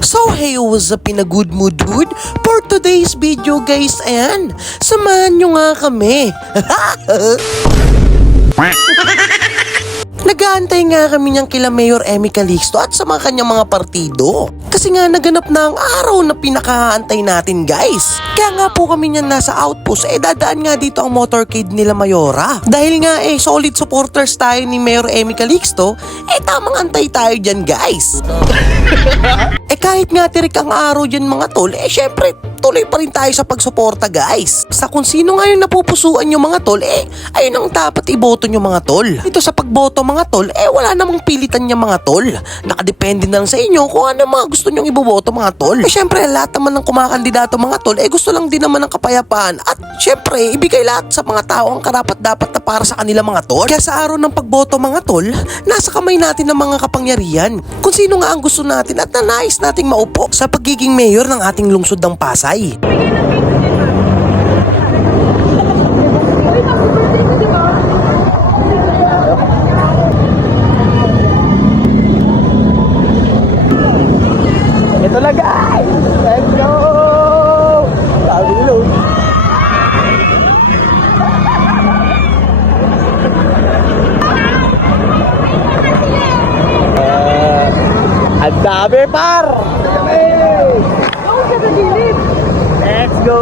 So hey, what's up in a good mood dude? For today's video guys, ayan, samahan nyo nga kami. Nag-aantay nga kami niyang kila Mayor Emmy Calixto at sa mga kanyang mga partido. Kasi nga naganap na ang araw na pinakaantay natin guys. Kaya nga po kami niyan nasa outpost, dadaan nga dito ang motorcade nila Mayora. Dahil nga solid supporters tayo ni Mayor Emmy Calixto, tamang antay tayo dyan guys. Kahit nga tirik ang araw dyan mga tol, syempre tuloy pa rin tayo sa pagsuporta guys. Sa kung sino nga yung napupusuan yung mga tol, ayun ang dapat iboto nyo mga tol. Ito sa pagboto mga tol, wala namang pilitan niya mga tol. Nakadepende na lang sa inyo kung ano mga gusto nyong iboboto mga tol. Syempre lahat naman ng kumakandidato mga tol, gusto lang din naman ng kapayapaan. At syempre, ibigay lahat sa mga tao ang karapat-dapat na para sa kanila mga tol. Kaya sa araw ng pagboto mga tol, nasa kamay natin ng mga kapangyarihan. Kung sino nga ang gusto natin at nais nating maupo sa pagiging mayor ng ating lungsod ng Pasay. Ito na guys! Let's go! Sabi nilo. Ang dami par! Let's go!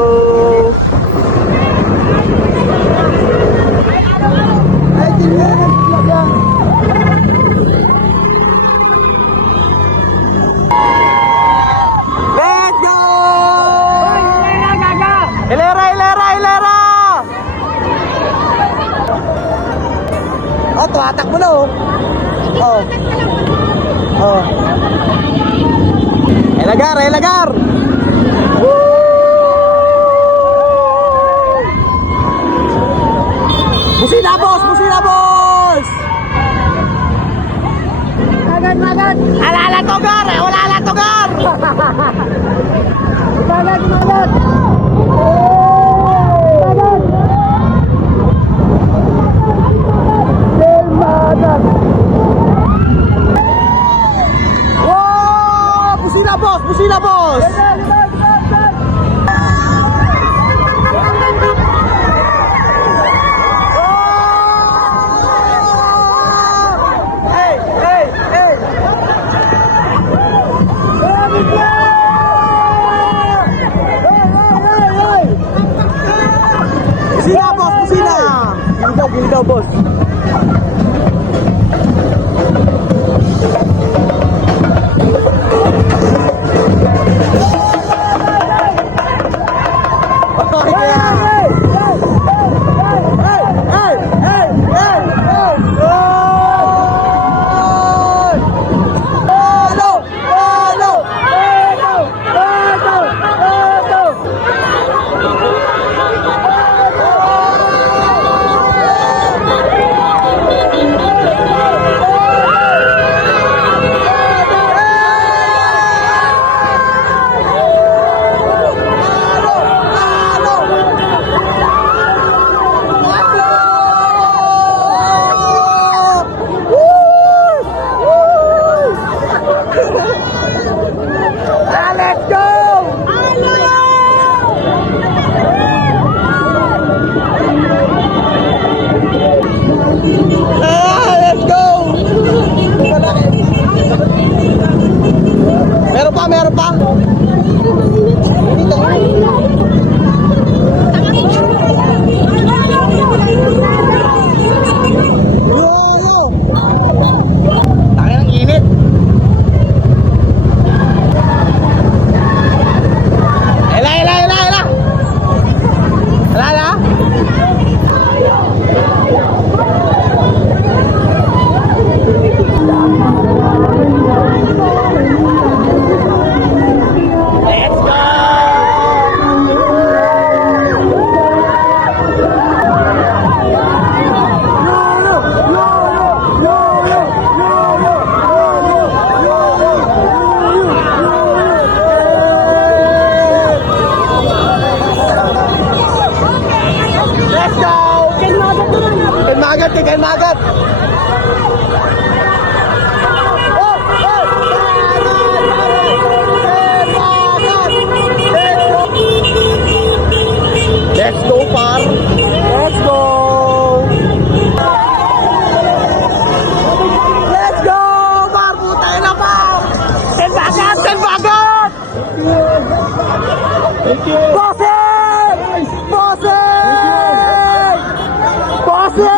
Tumatak mo na Elagar! Busina boss! Magad! Wala togar! Magad! Busina boss! Busina! Gini daw boss! Meron pa? Takay ng init. Ela. Wala na? Let's go! Bossing! Bossing! Bossing!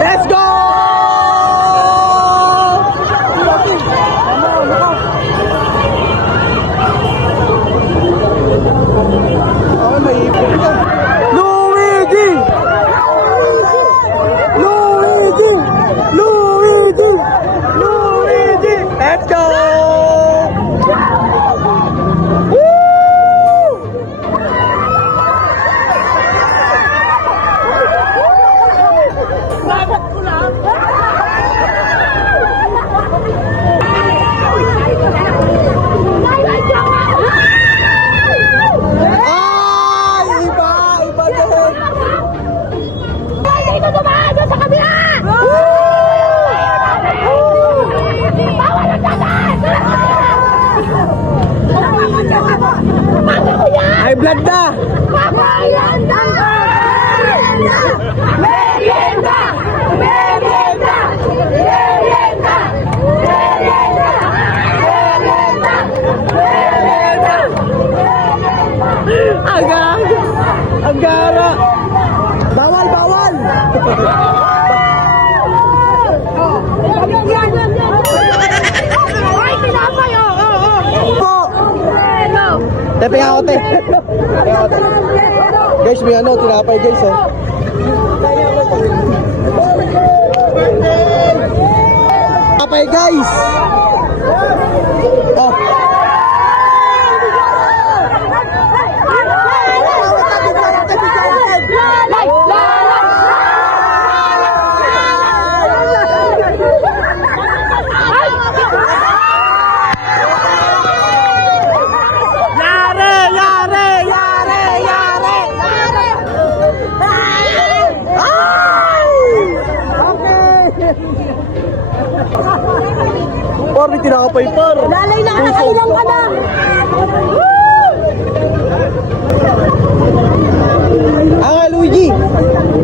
Let's go! Luigi! Luigi! Luigi! Luigi! Let's go! High blood na! Merienda! Merienda! Merienda! Merienda! Merienda! Merienda! Agara! Agara! Bawal! Bawal! Ay, tinapay! Po! Hello! Tepe ako, te. Guys, may ano, tinapay guys, oh. Tinapay guys! Oh. Par, may tinakapay par. Lalay na, nakailang ka na! Ah, Luigi!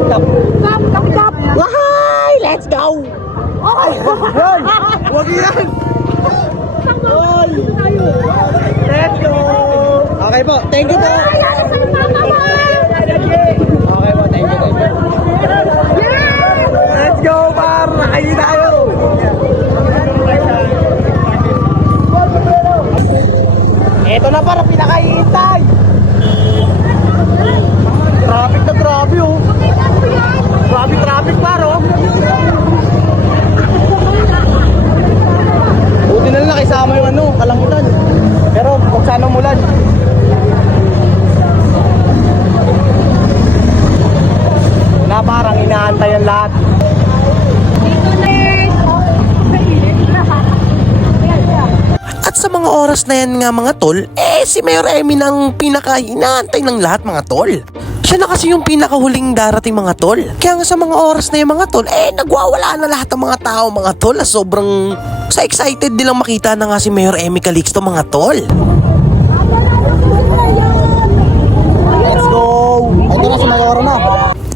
Kap, kap, kap! Wahay! Let's go! Ay, yan! Huwag yan! Oy! Let's go! Okay po, thank you po! Ay, ano sa mama mo? Okay po, thank you, thank you. Let's go, par! Nakain tayo! Eto na para pinakahihintay! Traffic na grabe oh! Grabe traffic par oh! Buti na lang nakisama yung ano, kalangitan. Pero kung saan umulan. Wala, parang inaantay ang lahat. At sa mga oras na yan nga mga tol, si Mayor Emmy nang pinaka-inaantay ng lahat mga tol. Siya na kasi yung pinakahuling darating mga tol. Kaya nga sa mga oras na yung mga tol, nagwawala na lahat ng mga tao mga tol. Sobrang excited nilang makita na nga si Mayor Emmy Calixto mga tol. Let's go! Ito na si Mayor na.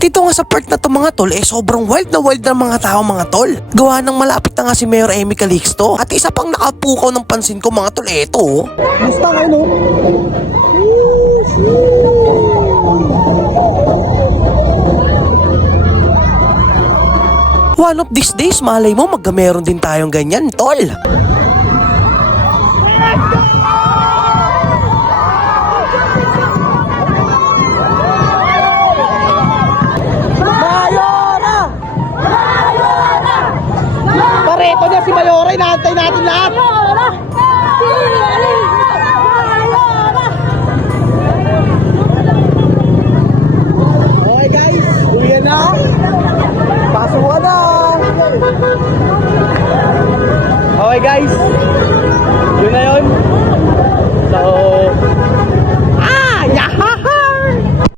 Dito nga sa part na to mga tol, sobrang wild na mga tao mga tol. Gawa ng malapit na nga si Mayor Emmy Calixto. At isa pang nakapukaw ng pansin ko mga tol, eto. Gusto kayo no? One of these days, malay mo magkameron din tayong ganyan, tol. Mayora! Mayora! Pareto na si Mayora, inaantay natin lahat. Mayora! Mayora! Okay guys, uwi na. Pasok ka na. Okay guys, yun na yun. So